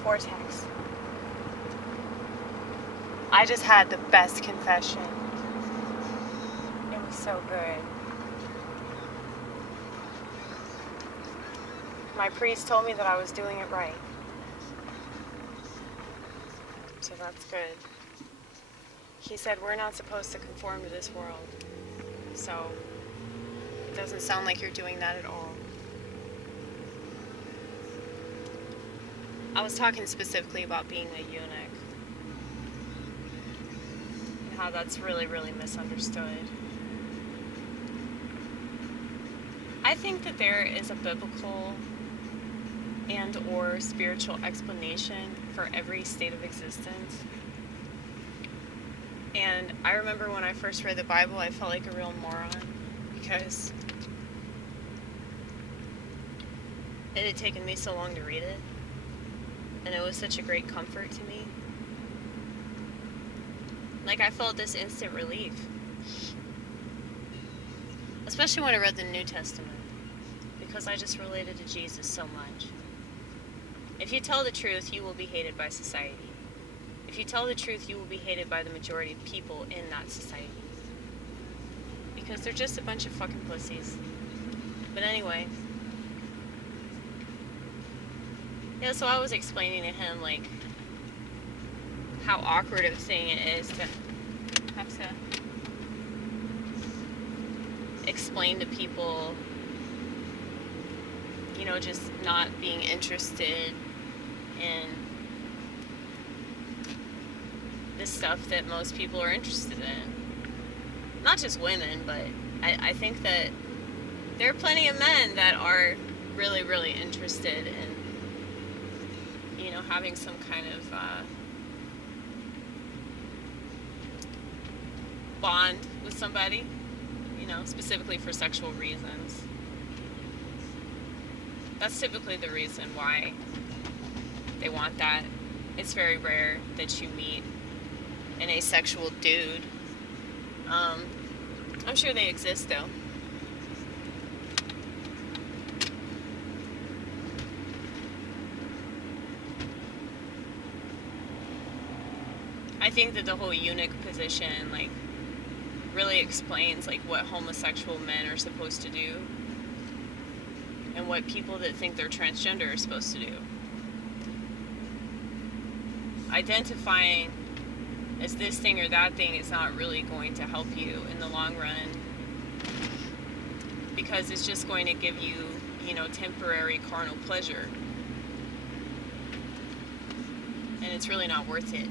vortex. I just had the best confession. It was so good. My priest told me that I was doing it right. So that's good. He said we're not supposed to conform to this world. So it doesn't sound like you're doing that at all. I was talking specifically about being a eunuch. And how that's really, really misunderstood. I think that there is a biblical and or spiritual explanation for every state of existence. And I remember when I first read the Bible, I felt like a real moron because it had taken me so long to read it. And it was such a great comfort to me. Like, I felt this instant relief. Especially when I read the New Testament. Because I just related to Jesus so much. If you tell the truth, you will be hated by society. If you tell the truth, you will be hated by the majority of people in that society. Because they're just a bunch of fucking pussies. But anyway. Yeah, so I was explaining to him, like, how awkward of a thing it is to have to explain to people, you know, just not being interested in the stuff that most people are interested in. Not just women, but I think that there are plenty of men that are really, really interested in, you know, having some kind of bond with somebody, you know, specifically for sexual reasons. That's typically the reason why they want that. It's very rare that you meet an asexual dude. I'm sure they exist though. I think that the whole eunuch position, like, really explains, like, what homosexual men are supposed to do and what people that think they're transgender are supposed to do. Identifying as this thing or that thing is not really going to help you in the long run, because it's just going to give you, you know, temporary carnal pleasure, and it's really not worth it,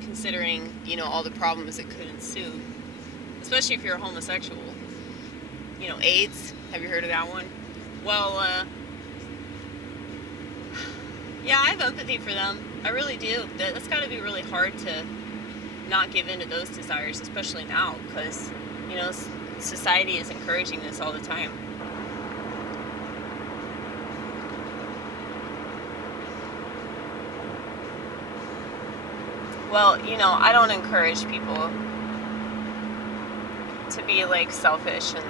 considering, you know, all the problems that could ensue, especially if you're a homosexual. You know, AIDS, have you heard of that one? Well, yeah, I have empathy for them. I really do. That's got to be really hard to not give in to those desires, especially now, because, you know, society is encouraging this all the time. Well, you know, I don't encourage people to be, like, selfish and,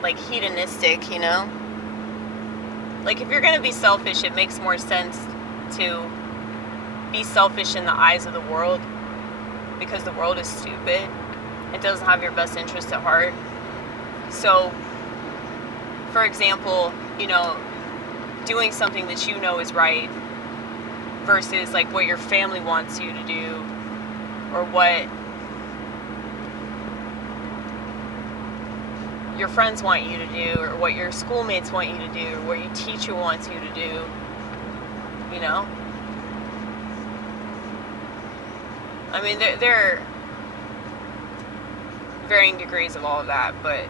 like, hedonistic, you know? Like, if you're going to be selfish, it makes more sense to be selfish in the eyes of the world, because the world is stupid. It doesn't have your best interest at heart. So, for example, you know, doing something that you know is right versus, like, what your family wants you to do, or what your friends want you to do, or what your schoolmates want you to do, or what your teacher wants you to do, you know? I mean, there are varying degrees of all of that, but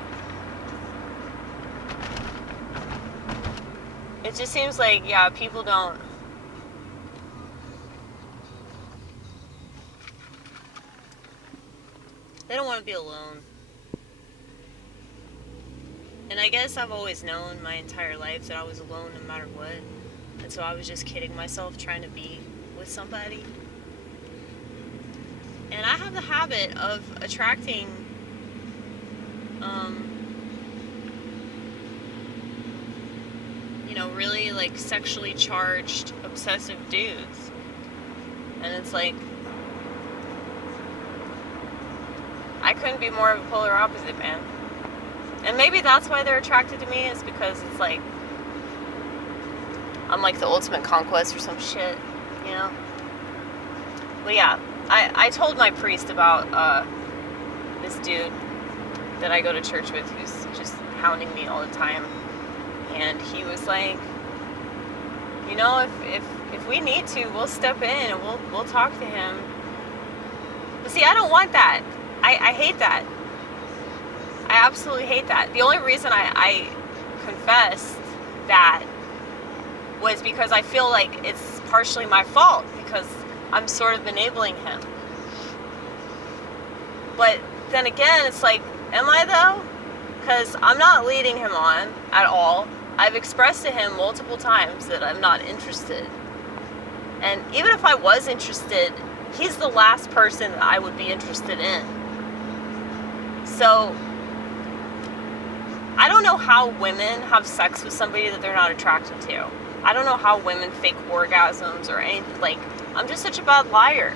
it just seems like, yeah, people don't want to be alone. And I guess I've always known my entire life that I was alone no matter what. And so I was just kidding myself trying to be with somebody. And I have the habit of attracting really like sexually charged, obsessive dudes. And it's like, I couldn't be more of a polar opposite, man. And maybe that's why they're attracted to me, is because it's like, I'm like the ultimate conquest or some shit, But yeah, I told my priest about this dude that I go to church with who's just hounding me all the time. And he was like, if we need to, we'll step in and we'll talk to him. But see, I don't want that. I hate that. I absolutely hate that. The only reason I confessed that was because I feel like it's partially my fault, because I'm sort of enabling him. But then again, it's like, am I though? Because I'm not leading him on at all. I've expressed to him multiple times that I'm not interested. And even if I was interested, he's the last person that I would be interested in. So, I don't know how women have sex with somebody that they're not attracted to. I don't know how women fake orgasms or anything. Like, I'm just such a bad liar,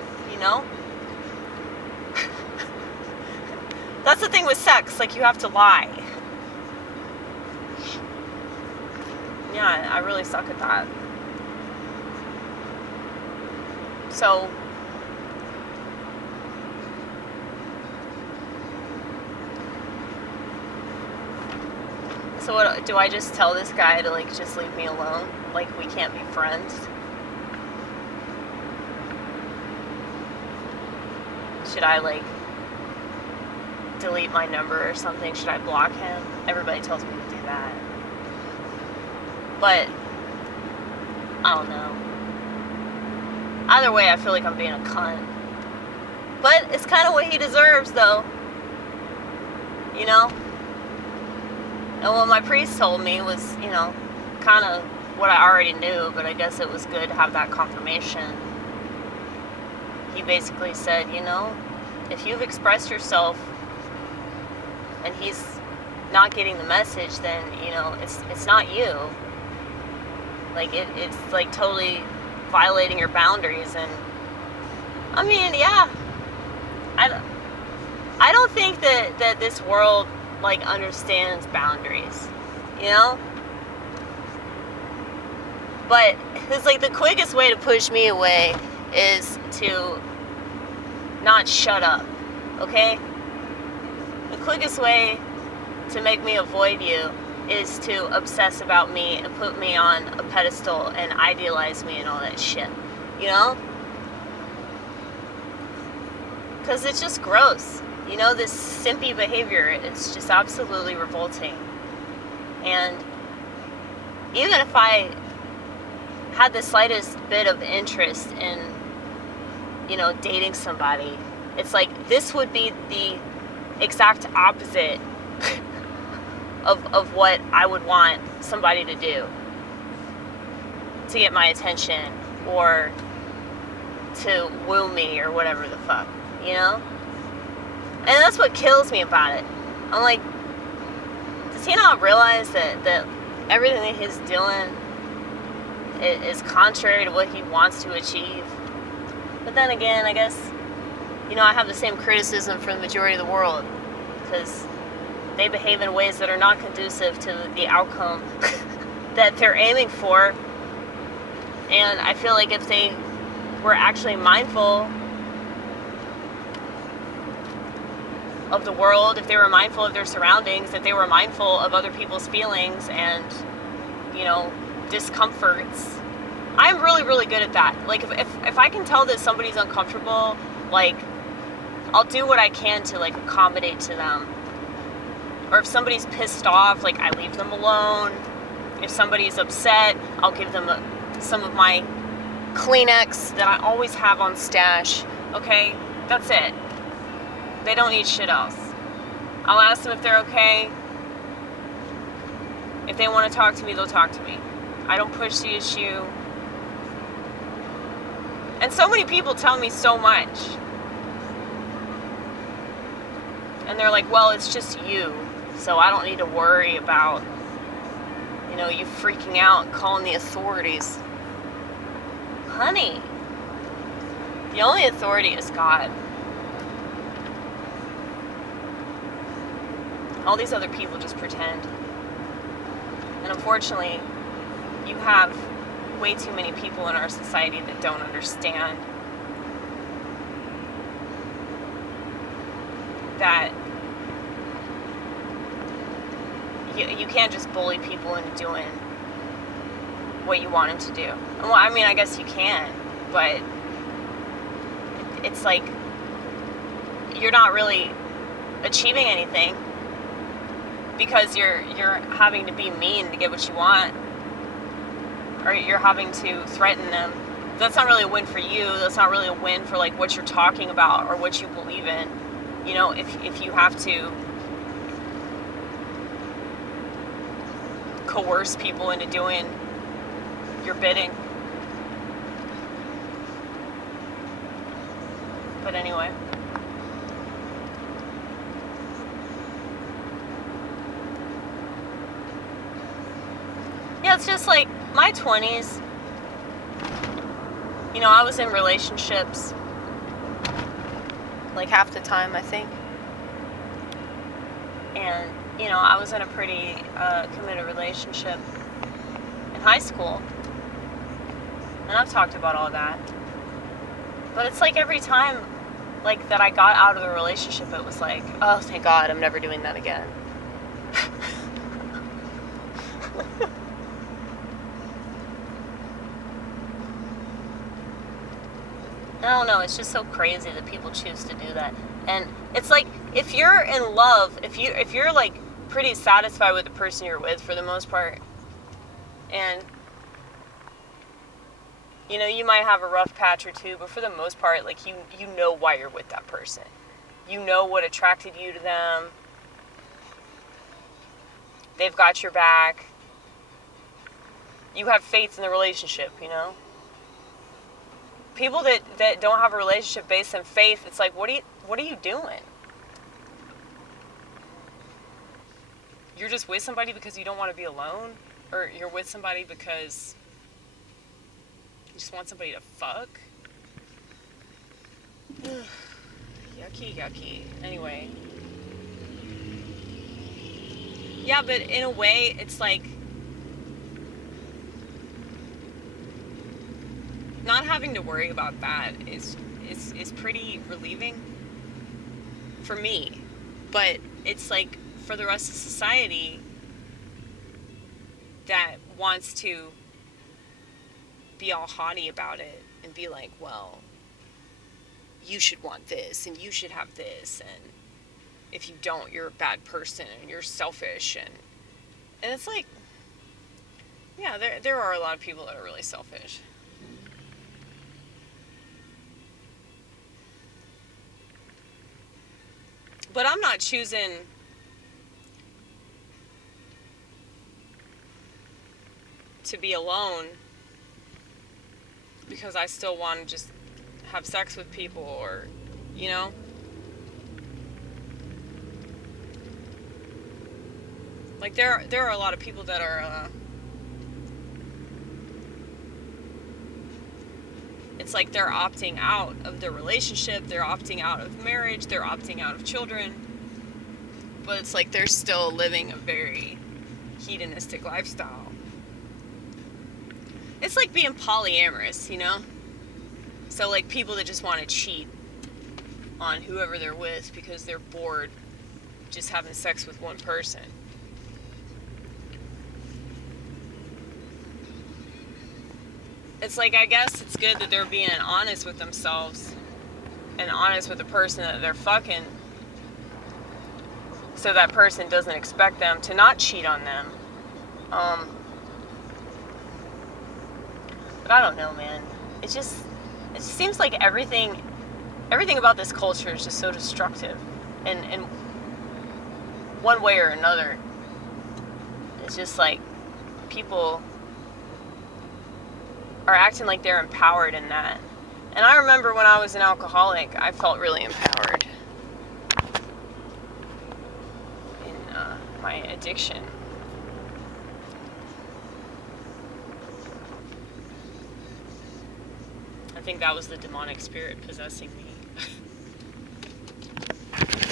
That's the thing with sex, like, you have to lie. Yeah, I really suck at that. So what, do I just tell this guy to, like, just leave me alone? Like, we can't be friends? Should I, like, delete my number or something? Should I block him? Everybody tells me to do that. But, I don't know. Either way, I feel like I'm being a cunt. But it's kind of what he deserves, though. And what my priest told me was, kind of what I already knew, but I guess it was good to have that confirmation. He basically said, if you've expressed yourself and he's not getting the message, then, it's not you. Like, it's like totally violating your boundaries. And I mean, yeah, I don't think that this world, like, understands boundaries, but it's like the quickest way to push me away is to not shut up, okay? The quickest way to make me avoid you is to obsess about me and put me on a pedestal and idealize me and all that shit, Because it's just gross. This simpy behavior, it's just absolutely revolting. And even if I had the slightest bit of interest in, dating somebody, it's like, this would be the exact opposite of what I would want somebody to do to get my attention or to woo me or whatever the fuck, And that's what kills me about it. I'm like, does he not realize that everything that he's doing is contrary to what he wants to achieve? But then again, I guess, I have the same criticism for the majority of the world, because they behave in ways that are not conducive to the outcome that they're aiming for. And I feel like if they were actually mindful of the world, if they were mindful of their surroundings, if they were mindful of other people's feelings and, discomforts. I'm really, really good at that. Like, if I can tell that somebody's uncomfortable, like, I'll do what I can to, like, accommodate to them. Or if somebody's pissed off, like, I leave them alone. If somebody's upset, I'll give them some of my kleenex that I always have on stash. Okay? That's it. They don't need shit else. I'll ask them if they're okay. If they want to talk to me, they'll talk to me. I don't push the issue. And so many people tell me so much. And they're like, well, it's just you, so I don't need to worry about, you freaking out and calling the authorities. Honey, the only authority is God. All these other people just pretend. And unfortunately, you have way too many people in our society that don't understand that you can't just bully people into doing what you want them to do. Well, I mean, I guess you can, but it's like you're not really achieving anything because you're having to be mean to get what you want, or you're having to threaten them. That's not really a win for you. That's not really a win for like what you're talking about or what you believe in. If you have to coerce people into doing your bidding. But anyway. Yeah, it's just like my 20s. I was in relationships like half the time, I think. And, I was in a pretty committed relationship in high school. And I've talked about all that. But it's like every time like that I got out of the relationship, it was like, oh, thank God, I'm never doing that again. I don't know, it's just so crazy that people choose to do that. And it's like, if you're in love, if you're like pretty satisfied with the person you're with for the most part, and you might have a rough patch or two, but for the most part, like you know why you're with that person. You know what attracted you to them. They've got your back. You have faith in the relationship, People that don't have a relationship based on faith, it's like, what are you doing? You're just with somebody because you don't want to be alone? Or you're with somebody because you just want somebody to fuck? Yucky. Anyway. Yeah, but in a way, it's like not having to worry about that is pretty relieving for me. But it's like for the rest of society that wants to be all haughty about it and be like, well, you should want this and you should have this, and if you don't, you're a bad person and you're selfish, and it's like, yeah, there are a lot of people that are really selfish. But I'm not choosing to be alone because I still want to just have sex with people, or, like there are a lot of people that are, it's like they're opting out of their relationship, they're opting out of marriage, they're opting out of children, but it's like they're still living a very hedonistic lifestyle. It's like being polyamorous, So like people that just want to cheat on whoever they're with because they're bored just having sex with one person. It's like, I guess it's good that they're being honest with themselves and honest with the person that they're fucking, so that person doesn't expect them to not cheat on them. But I don't know, man. It just seems like everything about this culture is just so destructive, and in one way or another. It's just like people are acting like they're empowered in that. And I remember when I was an alcoholic, I felt really empowered in my addiction. think that was the demonic spirit possessing me.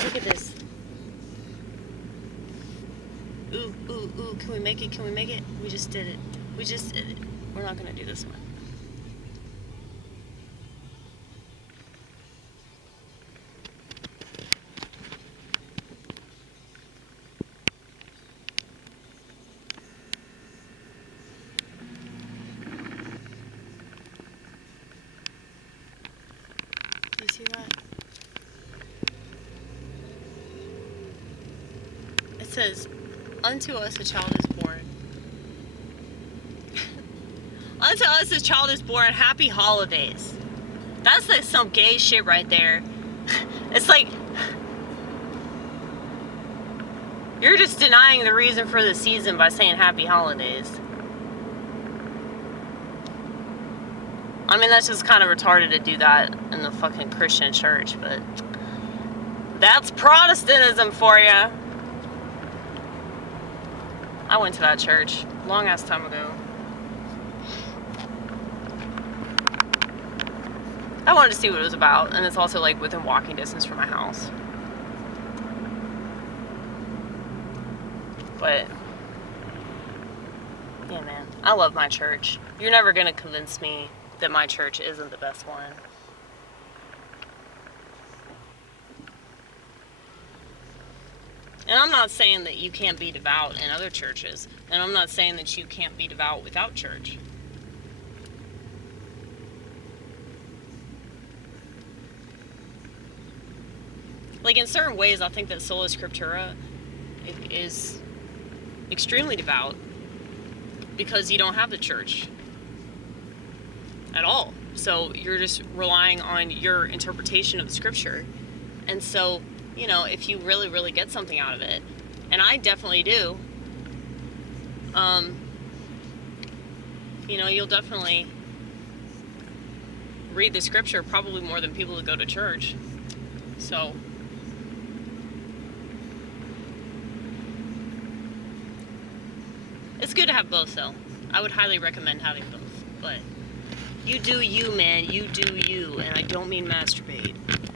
Look at this. Ooh, ooh, ooh, can we make it? Can we make it? We just did it. We just did it. We're not gonna do this one. Do you see that? It says, unto us a child is born. Unto us a child is born. Happy holidays. That's like some gay shit right there. It's like, you're just denying the reason for the season by saying happy holidays. I mean, that's just kind of retarded to do that in the fucking Christian church, but that's Protestantism for you. I went to that church long ass time ago. I wanted to see what it was about, and it's also like within walking distance from my house. But yeah, man, I love my church. You're never gonna convince me that my church isn't the best one. And I'm not saying that you can't be devout in other churches, and I'm not saying that you can't be devout without church. Like, in certain ways, I think that sola scriptura is extremely devout because you don't have the church at all. So you're just relying on your interpretation of the scripture. And so, you know, if you really, really get something out of it, and I definitely do, you know, you'll definitely read the scripture probably more than people that go to church. So it's good to have both, though. I would highly recommend having both. But you do you, man. You do you. And I don't mean masturbate.